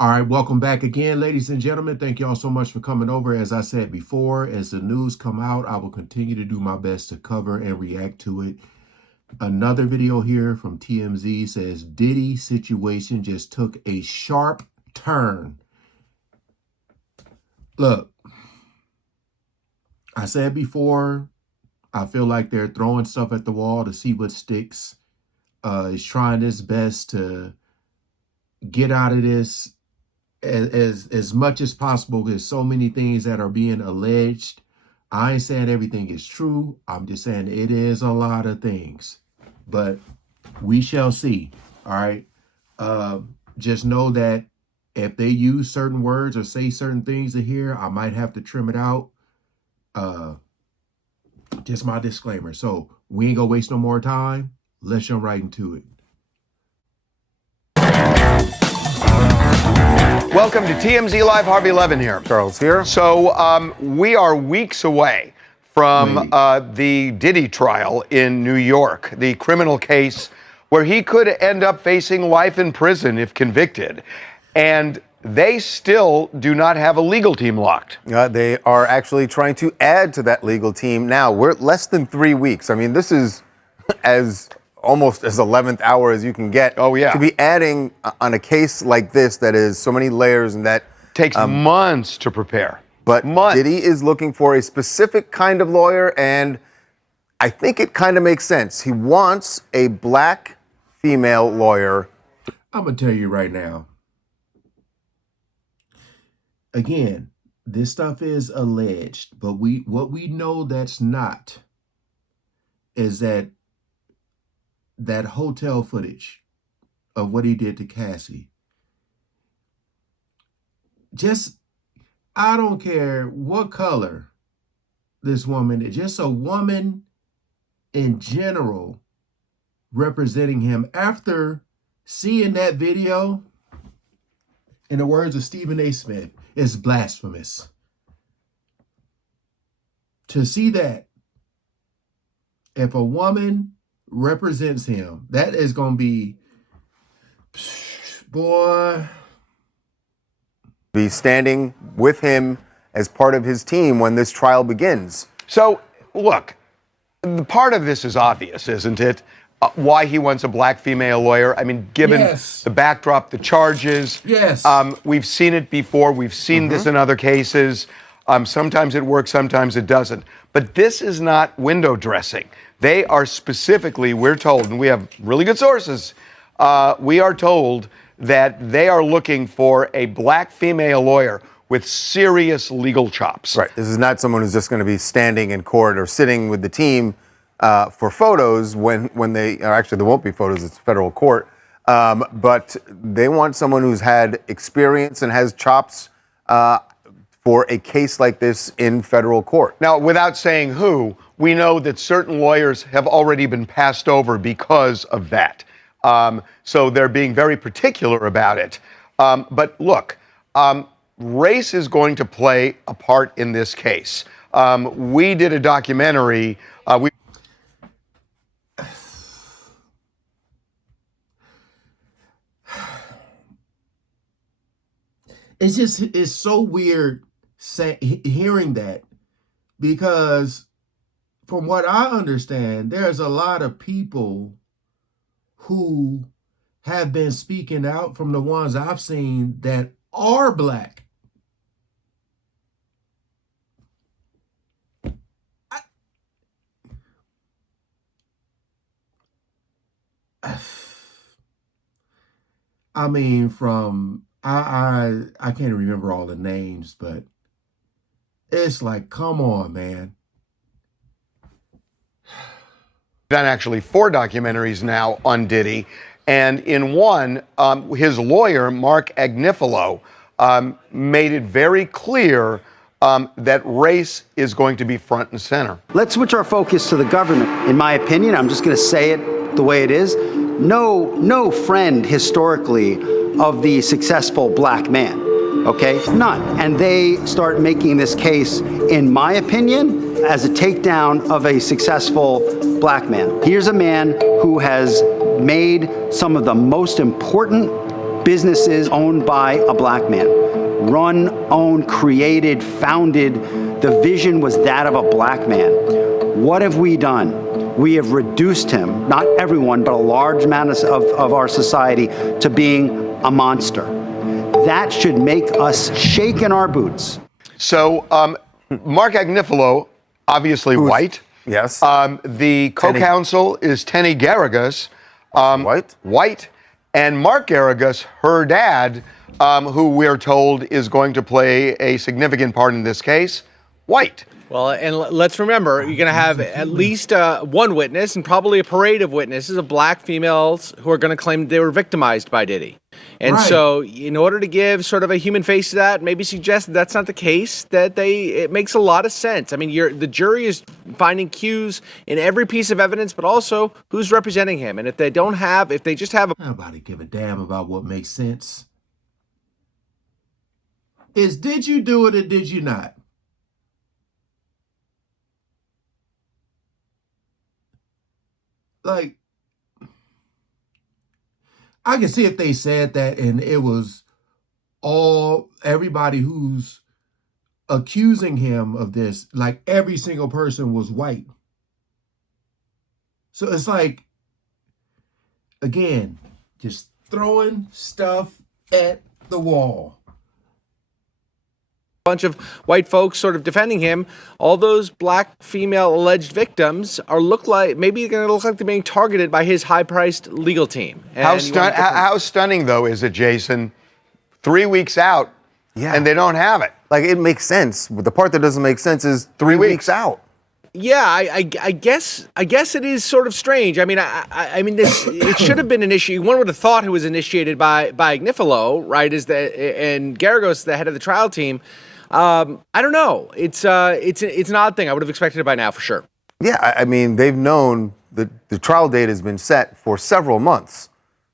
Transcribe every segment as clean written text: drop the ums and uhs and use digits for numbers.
All right, welcome back again, ladies and gentlemen. Thank you all so much for coming over. As I said before, as the news come out, I will continue to do my best to cover and react to it. Another video here from TMZ says Diddy situation just took a sharp turn. Look, I said before, I feel like they're throwing stuff at the wall to see what sticks. He's trying his best to get out of this as much as possible. There's so many things that are being alleged. I ain't saying everything is true. I'm just saying it is a lot of things, but we shall see. All right. Just know that if they use certain words or say certain things in here, I might have to trim it out. Just my disclaimer. So we ain't gonna waste no more time. Let's jump right into it. Welcome to TMZ Live. Harvey Levin here. Charles here. So we are weeks away from the Diddy trial in New York, the criminal case where he could end up facing life in prison if convicted. And they still do not have a legal team locked. They are actually trying to add to that legal team now. We're less than 3 weeks. I mean, this is almost as 11th hour as you can get. Oh, yeah. To be adding on a case like this that is so many layers and that takes months to prepare. But months. Diddy is looking for a specific kind of lawyer, and I think it kind of makes sense. He wants a black female lawyer. I'm gonna tell you right now. Again, this stuff is alleged, but what we know that's not is that hotel footage of what he did to Cassie. Just, I don't care what color this woman is, just a woman in general representing him. After seeing that video, in the words of Stephen A. Smith, is blasphemous. To see that, if a woman represents him, that is going to be, boy. Be standing with him as part of his team when this trial begins. So, look, the part of this is obvious, isn't it? Why he wants a black female lawyer. I mean, given the backdrop, the charges. Yes. We've seen it before. We've seen this in other cases. Sometimes it works, sometimes it doesn't. But this is not window dressing. They are specifically, we're told, and we have really good sources, we are told that they are looking for a black female lawyer with serious legal chops. Right. This is not someone who's just going to be standing in court or sitting with the team for photos when they, or actually there won't be photos, it's federal court. But they want someone who's had experience and has chops for a case like this in federal court. Now, without saying who, we know that certain lawyers have already been passed over because of that. So they're being very particular about it. But look, race is going to play a part in this case. We did a documentary. It's so weird hearing that, because from what I understand, there's a lot of people who have been speaking out, from the ones I've seen, that are black. I mean, I can't remember all the names, but it's like, come on, man. Done actually 4 documentaries now on Diddy, and in one, his lawyer, Mark Agnifilo, made it very clear that race is going to be front and center. Let's switch our focus to the government. In my opinion, I'm just going to say it the way it is. No friend historically of the successful black man, okay? None. And they start making this case, in my opinion, as a takedown of a successful black man. Here's a man who has made some of the most important businesses owned by a black man, run, owned, created, founded. The vision was that of a black man. What have we done? We have reduced him, not everyone, but a large amount of our society, to being a monster. That should make us shake in our boots. So, Mark Agnifilo, obviously white. Yes. The co-counsel is Tenny Garrigus, White. white, and Mark Garrigus, her dad, who we're told is going to play a significant part in this case, white. Well, and let's remember, you're going to have at least one witness and probably a parade of witnesses of black females who are going to claim they were victimized by Diddy. And Right. so in order to give sort of a human face to that, maybe suggest that that's not the case, it makes a lot of sense. I mean, the jury is finding cues in every piece of evidence, but also who's representing him. And if they just have a Nobody give a damn about what makes sense. Did you do it or did you not? Like, I can see if they said that and it was everybody who's accusing him of this, like every single person was white. So it's like, again, just throwing stuff at the wall. bunch of white folks sort of defending him, all those black female alleged victims maybe going to look like they're being targeted by his high-priced legal team. How stunning, though, is it, Jason? 3 weeks out, and they don't have it. Like, it makes sense. But the part that doesn't make sense is 3 weeks out. Yeah, I guess it is sort of strange. I mean, I mean, it should have been an issue. One would have thought it was initiated by Agnifilo, right? And Garagos, the head of the trial team. I don't know. It's an odd thing. I would have expected it by now for sure. Yeah, I mean, they've known that the trial date has been set for several months.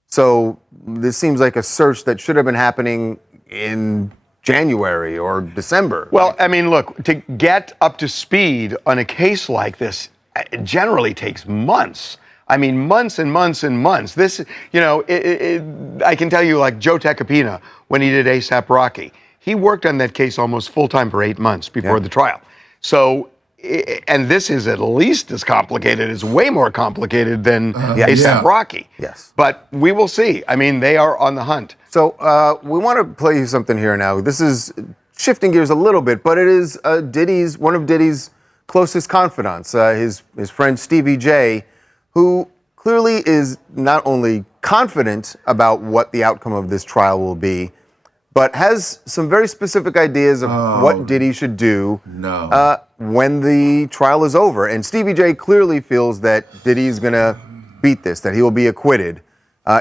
So this seems like a search that should have been happening in January or December. Well, I mean, look, to get up to speed on a case like this generally takes months. I mean, months and months and months. This, I can tell you, like Joe Tecopina, when he did ASAP Rocky, he worked on that case almost full-time for 8 months before the trial. So, and this is at least as complicated. It's way more complicated than ASAP Rocky. Yes. But we will see. I mean, they are on the hunt. So we want to play you something here now. This is shifting gears a little bit, but it is one of Diddy's closest confidants, his friend Stevie J, who clearly is not only confident about what the outcome of this trial will be, but has some very specific ideas of what Diddy should do when the trial is over. And Stevie J clearly feels that Diddy's going to beat this, that he will be acquitted.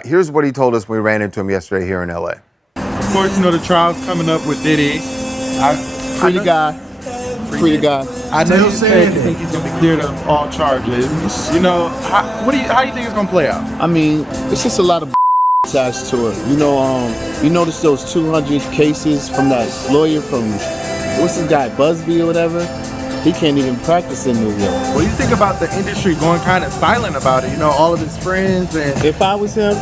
Here's what he told us when we ran into him yesterday here in L.A. Of course, the trial's coming up with Diddy. Free the guy. Free the guy. I know you said you think he's going to be cleared of all charges. How do you think it's going to play out? I mean, it's just a lot of attached to it. You notice those 200 cases from that lawyer from, what's his guy, Busby or whatever? He can't even practice in New York. What do you think about the industry going kind of silent about it? All of his friends and... If I was him,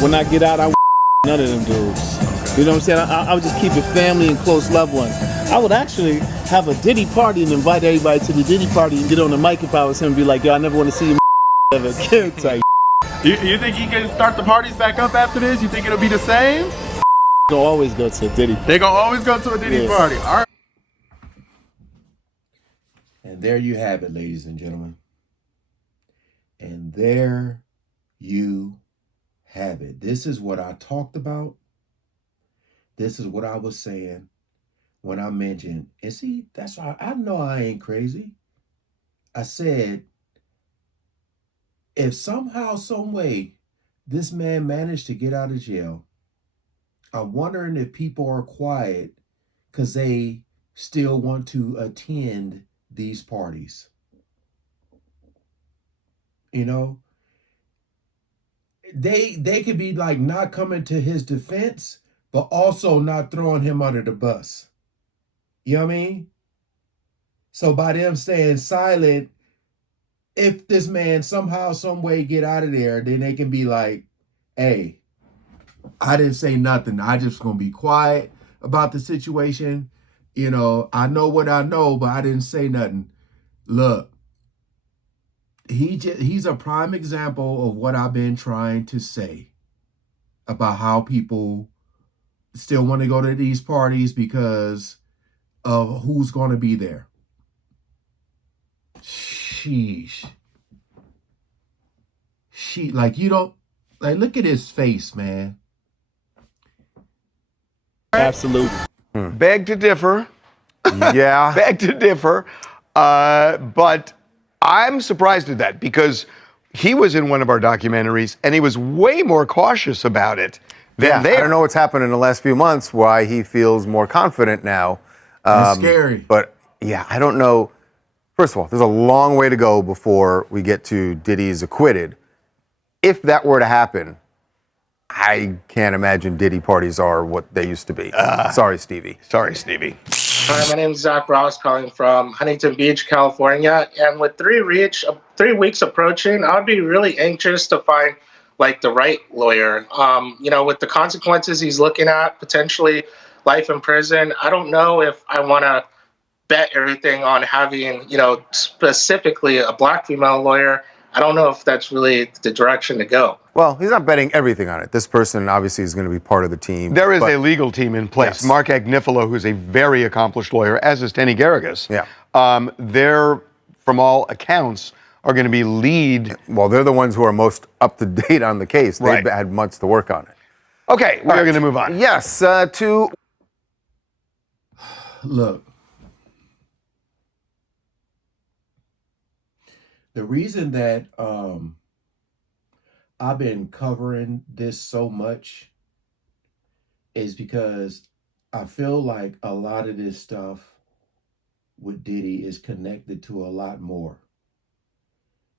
when I get out, I would none of them dudes. You know what I'm saying? I would just keep it family and close loved ones. I would actually have a Diddy party and invite everybody to the Diddy party and get on the mic if I was him and be like, yo, I never want to see you ever again. Type. You think he can start the parties back up after this? You think it'll be the same? They'll always go to a Diddy. They're going to always go to a Diddy party. All right. And there you have it, ladies and gentlemen. And there you have it. This is what I talked about. This is what I was saying when I mentioned, and see, that's why I know I ain't crazy. I said, if somehow, some way, this man managed to get out of jail, I'm wondering if people are quiet because they still want to attend these parties. They could be like not coming to his defense, but also not throwing him under the bus. You know what I mean? So by them staying silent, if this man somehow, some way get out of there, then they can be like, hey, I didn't say nothing. I just gonna be quiet about the situation. You know, I know what I know, but I didn't say nothing. Look, he's a prime example of what I've been trying to say about how people still want to go to these parties because of who's going to be there. Sheesh. Like you don't like look at his face, man. Absolutely. Beg to differ. Yeah. Beg to differ. But I'm surprised at that because he was in one of our documentaries and he was way more cautious about it than Yeah, they I don't know what's happened in the last few months, why he feels more confident now. That's scary. But yeah, I don't know. First of all, there's a long way to go before we get to Diddy's acquitted. If that were to happen, I can't imagine Diddy parties are what they used to be. Sorry, Stevie. Sorry, Stevie. Hi, my name is Zach Ross, calling from Huntington Beach, California. And with 3 weeks approaching, I'd be really anxious to find like the right lawyer. With the consequences he's looking at, potentially life in prison, I don't know if I want to bet everything on having, specifically a black female lawyer. I don't know if that's really the direction to go. Well, he's not betting everything on it. This person obviously is going to be part of the team. There is a legal team in place. Yes. Mark Agnifilo, who's a very accomplished lawyer, as is Tenny Garrigus. Yeah. They're, from all accounts, are going to be lead. Well, they're the ones who are most up to date on the case. They've Right. had months to work on it. Okay, we are going to move on. Yes, to Look, the reason that I've been covering this so much is because I feel like a lot of this stuff with Diddy is connected to a lot more.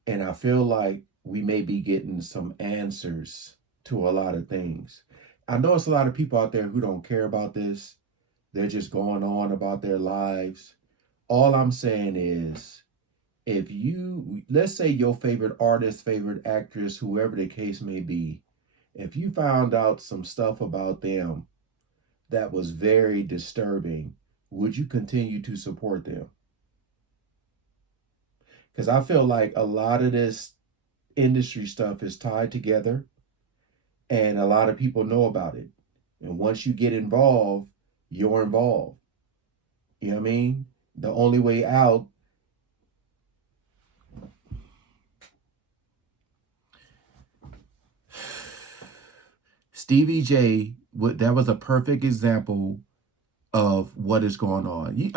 And I feel like we may be getting some answers to a lot of things. I know it's a lot of people out there who don't care about this. They're just going on about their lives. All I'm saying is, if you, let's say your favorite artist, favorite actress, whoever the case may be, if you found out some stuff about them that was very disturbing, would you continue to support them? Because I feel like a lot of this industry stuff is tied together and a lot of people know about it. And once you get involved, you're involved. You know what I mean? The only way out Stevie J, that was a perfect example of what is going on. You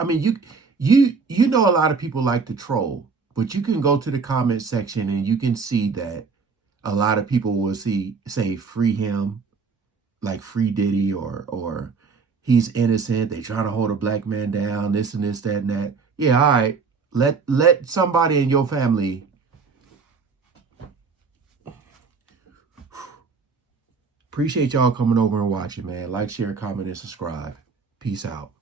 know a lot of people like to troll, but you can go to the comment section and you can see that a lot of people will say free him, like free Diddy, or he's innocent. They trying to hold a black man down, this and this, that and that. Yeah, all right. Let somebody in your family appreciate y'all coming over and watching, man. Like, share, comment, and subscribe. Peace out.